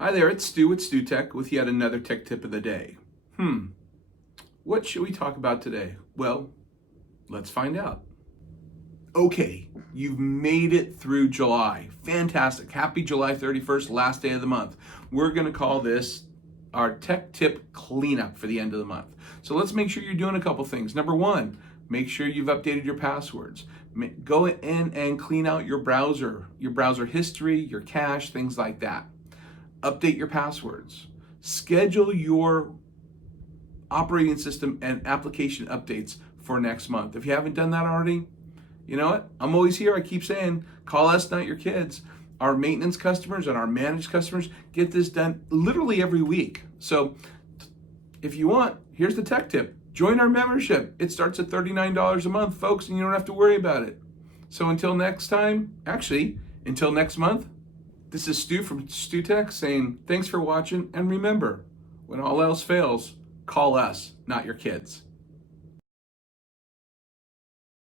Hi there, it's Stu at StuTech with yet another tech tip of the day. What should we talk about today? Well, let's find out. Okay, you've made it through July. Fantastic. Happy July 31st, last day of the month. We're going to call this our tech tip cleanup for the end of the month. So let's make sure you're doing a couple things. Number one, make sure you've updated your passwords. Go in and clean out your browser history, your cache, things like that. Update your passwords. Schedule your operating system and application updates for next month. If you haven't done that already, you know what? I'm always here. I keep saying, call us, not your kids. Our maintenance customers and our managed customers get this done literally every week. So if you want, here's the tech tip. Join our membership. It starts at $39 a month, folks, and you don't have to worry about it. So until next time, until next month, this is Stu from StuTech saying thanks for watching, and remember, when all else fails, call us, not your kids.